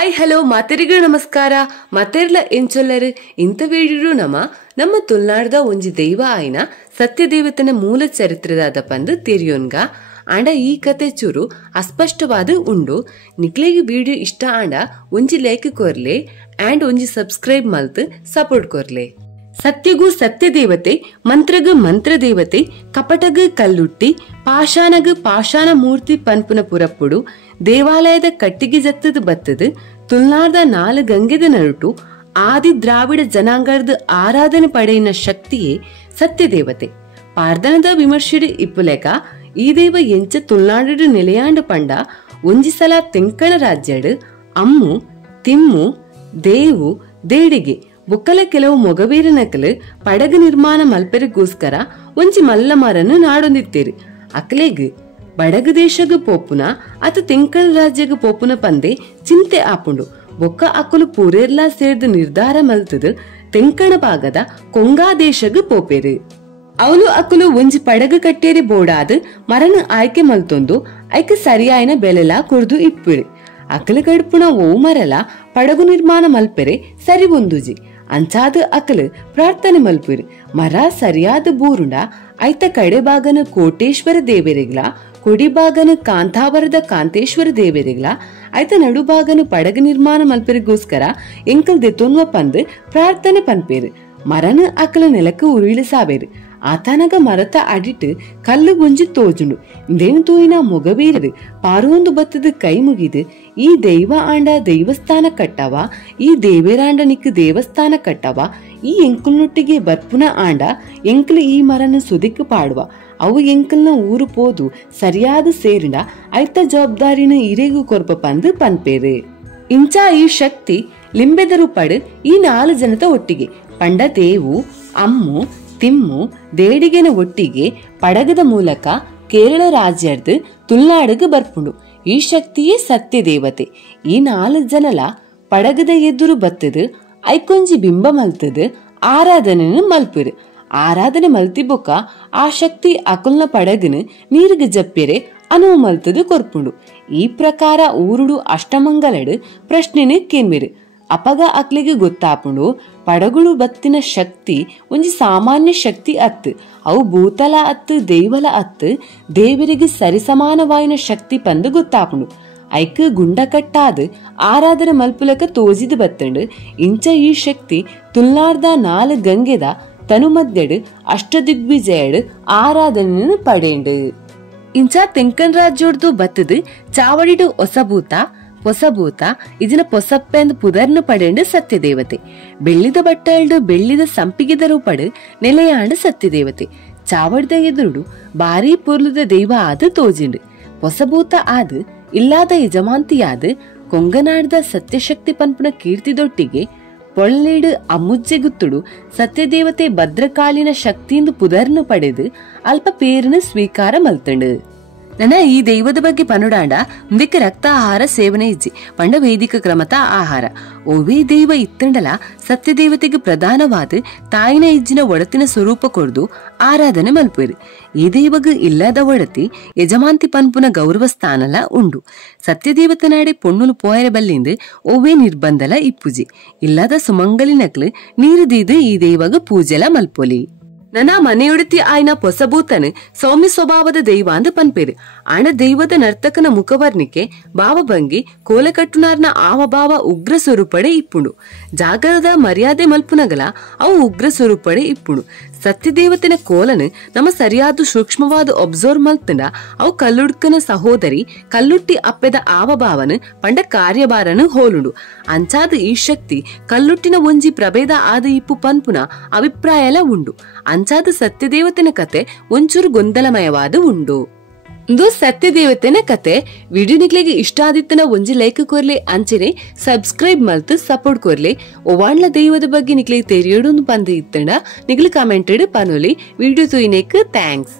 Hi hello ಮಾತೆರಿಗ ನಮಸ್ಕಾರ ಮಾತೆರ್ಲ ಎಂಚೊಲ್ಲರು ಇಂತ ವೀಡಿಯೋ ನಮ್ಮ ತುಳುನಾಡದ ಒಂಜಿ ದೈವ ಆಯ್ನ ಸತ್ಯದೇವತನ ಮೂಲ ಚರಿತ್ರೆದಾದ ಪಂದು ತೆರಿಯೋನ್ಗ ಆಂಡ ಈ ಕತೆ ಚೂರು ಅಸ್ಪಷ್ಟವಾದ ಉಂಡು ನಿಕ್ಲೆಗೆ ವಿಡಿಯೋ ಇಷ್ಟ ಆಂಡ ಒಂಜಿ ಲೈಕ್ ಕೊರ್ಲೆ ಆಂಡ್ ಒಂಜಿ ಸಬ್ಸ್ಕ್ರೈಬ್ ಮಲ್ತು ಸಪೋರ್ಟ್ ಕೊರ್ಲೆ. ಸತ್ಯಗೂ ಸತ್ಯದೇವತೆ, ಮಂತ್ರಗು ಮಂತ್ರದೇವತೆ, ಕಪಟಗು ಕಲ್ಲುಟ್ಟಿ, ಪಾಷಾಣಗು ಪಾಷಾಣ ಮೂರ್ತಿ ಪನ್ಪುನ ಪುರಪ್ಪುಡು ದೇವಾಲಯದ ಕಟ್ಟಿಗೆ ಜತ್ತದ ಬತ್ತದು ತುಳುನಾಡದ ನಾಲು ಗಂಗೆದ ನರುಟು ಆದಿ ದ್ರಾವಿಡ ಜನಾಂಗದ ಆರಾಧನೆ ಪಡೆಯಿನ ಶಕ್ತಿಯೇ ಸತ್ಯದೇವತೆ. ಪಾರ್ದನದ ವಿಮರ್ಶೆಡು ಇಪ್ಪುಲೆಕ ಈ ದೇವ ಎಂಚ ತುಳುನಾಡು ನೆಲೆಯಾಂಡು ಪಂಡ ಒಂಜಿ ಸಲ ತೆಂಕಣ ರಾಜ್ಯಡು ಅಮ್ಮು ತಿಮ್ಮು ದೇವು ದೇಡಿಗೆ ಬೊಕ್ಕಲ ಕೆಲವು ಮೊಗವೀರನಕಲು ಪಡಗು ನಿರ್ಮಾಣ ಮಲ್ಪೆರಿಗೋಸ್ಕರ ಒಂಜಿ ಮಲ್ಲ ಮರನ್ನು ನಾಡೊಂದಿತ್ತೇರು. ಅಕ್ಲೆಗ್ ಬಡಗು ದೇಶಗು ಪೋಪುನ ಅತ ತೆಂಕಣ ರಾಜ್ಯಗು ಪೋಪುನ ಪಂದೆ ಚಿಂತೆ ಆಪುಂಡು. ಬೊಕ್ಕ ಅಕ್ಕಲು ಪೂರೆರ್ಲಾ ಸೇರ್ದು ನಿರ್ಧಾರ ಮಲ್ತದು ತೆಂಕಣ ಭಾಗದ ಕೊಂಗಾ ದೇಶಗು ಪೋಪೇರು. ಅವಳು ಅಕ್ಕಲು ಒಂಜಿ ಪಡಗು ಕಟ್ಟೇರಿ ಬೋಡಾದು ಮರನ ಆಯ್ಕೆ ಮಲ್ತೊಂದು ಐಕೆ ಸರಿಯಾಯಿನ ಬೆಲೆಲ ಕೊರ್ದು ಇಪ್ಪುರು. ಅಕ್ಕಲು ಗಡುಪುನ ಓ ಮರಲ ಪಡಗು ನಿರ್ಮಾಣ ಮಲ್ಪೆರೆ ಸರಿ ಒಂದುಜಿ ಅಂಚಾದ ಅಕ್ಕಲು ಪ್ರಾರ್ಥನೆ ಮಲ್ಪುರು. ಮರ ಸರಿಯಾದ ಬೂರುಂಡ ಐತ ಕಡೆ ಭಾಗನ ಕೋಟೇಶ್ವರ ದೇವರಿಗ್ಲ, ಕೊಡಿ ಭಾಗನ ಕಾಂತಾವರದ ಕಾಂತೇಶ್ವರ ದೇವರಿಗ್ಲ, ಐತ ನಡು ಭಾಗನ ಪಡಗು ನಿರ್ಮಾಣ ಮಲ್ಪೆರಿಗೋಸ್ಕರ ಎಂಕಲ್ ದೆತ್ತೊನ್ವ ಪಂದು ಪ್ರಾರ್ಥನೆ ಪನ್ಪೇರು. ಮರನ ಅಕ್ಕಲ ನೆಲಕ್ಕೆ ಉರುಳಿಸಾಬೇರು. ಆತನಗ ಮರತ ಅಡಿಟ್ಟು ಕಲ್ಲು ಒಂಜಿ ತೋಜುಂಡು. ಇಂದೇನು ತೂಯಿನ ಮೊಗವೀರರು ಪಾರೊಂದು ಬತ್ತದ ಕೈ ಮುಗಿದು ಈ ದೈವ ಆಂಡ ದೈವಸ್ಥಾನ ಕಟ್ಟವ, ಈ ದೇವೇರಾಂಡ ನಿಕ್ಕು ದೇವಸ್ಥಾನ ಕಟ್ಟವ, ಈ ಎಂಕಲ್ನೊಟ್ಟಿಗೆ ಬರ್ಪುನ ಆಂಡ ಎಂಕಲು ಈ ಮರನ ಸುದಿಕ್ಕು ಪಾಡುವ, ಅವು ಎಂಕಲ್ನ ಊರು ಪೋದು ಸರಿಯಾದ ಸೇರಿನ ಐತ ಜವಾಬ್ದಾರಿನ ಇರೆಗು ಕೊರ್ಪ ಪಂದು ಪನ್ಪೇರು. ಇಂಚ ಈ ಶಕ್ತಿ ಲಿಂಬೆದರು ಪಡು ಈ ನಾಲು ಜನತ ಒಟ್ಟಿಗೆ ಪಂಡ ದೇವು ಅಮ್ಮು ತಿಮ್ಮು ದೇಡಿಗೆನ ಒಟ್ಟಿಗೆ ಪಡಗದ ಮೂಲಕ ಕೇರಳ ರಾಜ್ಯರ್ದು ತುಳುನಾಡುಗು ಬರ್ಪುಂಡು. ಈ ಶಕ್ತಿಯೇ ಸತ್ಯದೇವತೆ. ಈ ನಾಲು ಜನಲ ಪಡಗದ ಎದುರು ಬತ್ತದು ಐಕೊಂಜಿ ಬಿಂಬ ಮಲ್ತದು ಆರಾಧನೆನು ಮಲ್ಪುರು. ಆರಾಧನೆ ಮಲ್ತಿಬೊಕ್ಕ ಆ ಶಕ್ತಿ ಅಕಲ್ನ ಪಡಗನು ನೀರಿಗೆ ಜಪ್ಪೆರೆ ಅನುವು ಮಲ್ತದು ಕೊರ್ಪುಂಡು. ಈ ಪ್ರಕಾರ ಊರುಡು ಅಷ್ಟಮಂಗಲಡು ಪ್ರಶ್ನೆನು ಕೇನ್ಮೆರು. ಅಪಗ ಅಕ್ಲಿಗೆ ಗೊತ್ತಾಪುಂಡು ಪಡಗುಳು ಬತ್ತಿನ ಶಕ್ತಿ ಒಂಜಿ ಸಾಮಾನ್ಯ ಶಕ್ತಿ ಅತ್ತು. ಅವು ಭೂತಲ ಅತ್ತು ದೇವಲ ಅತ್ತು ದೇವರಿಗೆ ಸರಿಸಮಾನವಾಯಿನ ಶಕ್ತಿ ಪಂದು ಗೊತ್ತಾಪುಂಡು. ಐಕ್ ಗುಂಡ ಕಟ್ಟಾದ ಆರಾಧನೆ ಮಲ್ಪುಲಕ ತೋಜಿದು ಬತ್ತಂಡು. ಇಂಚ ಈ ಶಕ್ತಿ ತುಳುನಾಡ್ದ ನಾಲು ಗಂಗೆದ ತನುಮದ್ದೆಡು ಅಷ್ಟದಿಗ್ವಿಜಯಡು ಆರಾಧನೆ ಪಡೆಂಡು. ಇಂಚ ತೆಂಕನ್ ರಾಜ್ಯೋಡ್ದು ಬತ್ತದು ಚಾವಡಿಡು ಹೊಸಭೂತ ಇದನ್ನ ಪೊಸಪ್ಪೆಂದು ಪುದರ್ನು ಪಡೆಂಡು ಸತ್ಯದೇವತೆ. ಬೆಳ್ಳಿದ ಬಟ್ಟಲ್ಡು ಬೆಳ್ಳಿದ ಸಂಪಿಗೆದರು ಪಡು ನೆಲೆಯಾಂಡು ಸತ್ಯದೇವತೆ. ಚಾವಡಿದ ಎದುರುಡು ಬಾರಿ ಪುರ್ಲುದ ದೈವ ಆದು ತೋಜಿಂಡು. ಹೊಸಭೂತ ಆದು ಇಲ್ಲಾದ ಯಜಮಾಂತಿಯಾದು ಕೊಂಗನಾಡ್ದ ಸತ್ಯಶಕ್ತಿ ಪನ್ಪುನ ಕೀರ್ತಿದೊಟ್ಟಿಗೆ ಪೊಳ್ಳೆಡು ಅಮ್ಮುಜ್ಜೆ ಗುತ್ತುಡು ಸತ್ಯದೇವತೆ ಭದ್ರಕಾಳಿನ ಶಕ್ತಿಯಿಂದ ಪುದರ್ನು ಪಡೆದು ಅಲ್ಪ ಪೇರನು ಸ್ವೀಕಾರ ಮಲ್ತಂಡು. ನನ್ನ ಈ ದೈವದ ಬಗ್ಗೆ ಪನುಡಾಂಡ ಮುಂದಕ್ಕೆ ರಕ್ತ ಆಹಾರ ಸೇವನೆ ಇಜ್ಜಿ ಪಂಡ ವೈದಿಕ ಕ್ರಮತ ಆಹಾರ ಓವೇ ದೈವ ಇತ್ತಂಡಲ ಸತ್ಯದೇವತೆಗೆ ಪ್ರಧಾನವಾದ ತಾಯಿನ ಇಜ್ಜಿನ ಒಡತಿನ ಸ್ವರೂಪ ಕೊಡ್ದು ಆರಾಧನೆ ಮಲ್ಪುರು. ಈ ದೈವಗ ಇಲ್ಲದ ಒಡತಿ ಯಜಮಾಂತಿ ಪನ್ಪುನ ಗೌರವ ಸ್ಥಾನಲ ಉಂಡು. ಸತ್ಯದೇವತ ನಾಡೆ ಪೊಣ್ಣುಲು ಪೋಯರ ಬಲ್ಲಿಂದು ಓವೇ ನಿರ್ಬಂಧಲ ಇಪ್ಪುಜಿ ಇಲ್ಲದ ಸುಮಂಗಲಿನಕ್ಲು ನೀರು ದೀದು ಈ ದೈವಗ ಪೂಜೆಲ ಮಲ್ಪೊಲಿ. ನನ್ನ ಮನೆಯೊಡತಿ ಆಯ್ನ ಪೊಸಭೂತನು ಸೌಮ್ಯ ಸ್ವಭಾವದ ದೈವ ಅಂದ ಪನ್ಪೇರು. ಆಣ ದೈವದ ನರ್ತಕನ ಮುಖವರ್ಣಿಕೆ ಭಾವಭಂಗಿ ಕೋಲಕಟ್ಟುನಾರ್ನ ಆವಭಾವ ಉಗ್ರ ಸ್ವರೂಪಡೆ ಇಪ್ಪುಂಡು. ಜಾಗರದ ಮರ್ಯಾದೆ ಮಲ್ಪುನಗಲ ಅವು ಉಗ್ರ ಸ್ವರೂಪಡೆ ಇಪ್ಪುಂಡು. ಸತ್ಯದೇವತೆನ ಕೋಲನು ನಮ್ಮ ಸರಿಯಾದ ಸೂಕ್ಷ್ಮವಾದ ಒಬ್ಸರ್ವ್ ಮಲ್ತಂಡ ಅವು ಕಲ್ಲುಡ್ಕನ ಸಹೋದರಿ ಕಲ್ಲುಟ್ಟಿ ಅಪ್ಪೆದ ಆವಭಾವನು ಪಂಡ ಕಾರ್ಯಭಾರನು ಹೋಲುಂಡು. ಅಂಚಾದ ಈ ಶಕ್ತಿ ಕಲ್ಲುಟ್ಟಿನ ಒಂಜಿ ಪ್ರಭೇದ ಆದ ಇಪ್ಪು ಪನ್ಪುನ ಅಭಿಪ್ರಾಯಲ ಉಂಡು. ಅಂಚಾದ ಸತ್ಯದೇವತೆನ ಕತೆ ಒಂಚೂರು ಗೊಂದಲಮಯವಾದ ಉಂಡು. ಇಂದು ಸತ್ಯದೇವತೆನ ಕತೆ ವಿಡಿಯೋ ನಿಕ್ಲೆಗೆ ಇಷ್ಟ ಆದಿತ್ತನ ಒಂಜಿ ಲೈಕ್ ಕೊರ್ಲೆ ಅಂಚೆನೆ ಸಬ್ಸ್ಕ್ರೈಬ್ ಮಲ್ತು ಸಪೋರ್ಟ್ ಕೊರ್ಲೆ. ಒವಾಂಡ್ಲ ದೈವದ ಬಗ್ಗೆ ನಿಕ್ಲೆಗೆ ತೆರಿಯೋಡು ಪಂದ ಇತ್ತಂಡ ನಿಕ್ಲು ಕಮೆಂಟೆಡ್ ಪನೋಲಿ ವಿಡಿಯೋ ತೂಯಿನೆಕ್ ಥ್ಯಾಂಕ್ಸ್.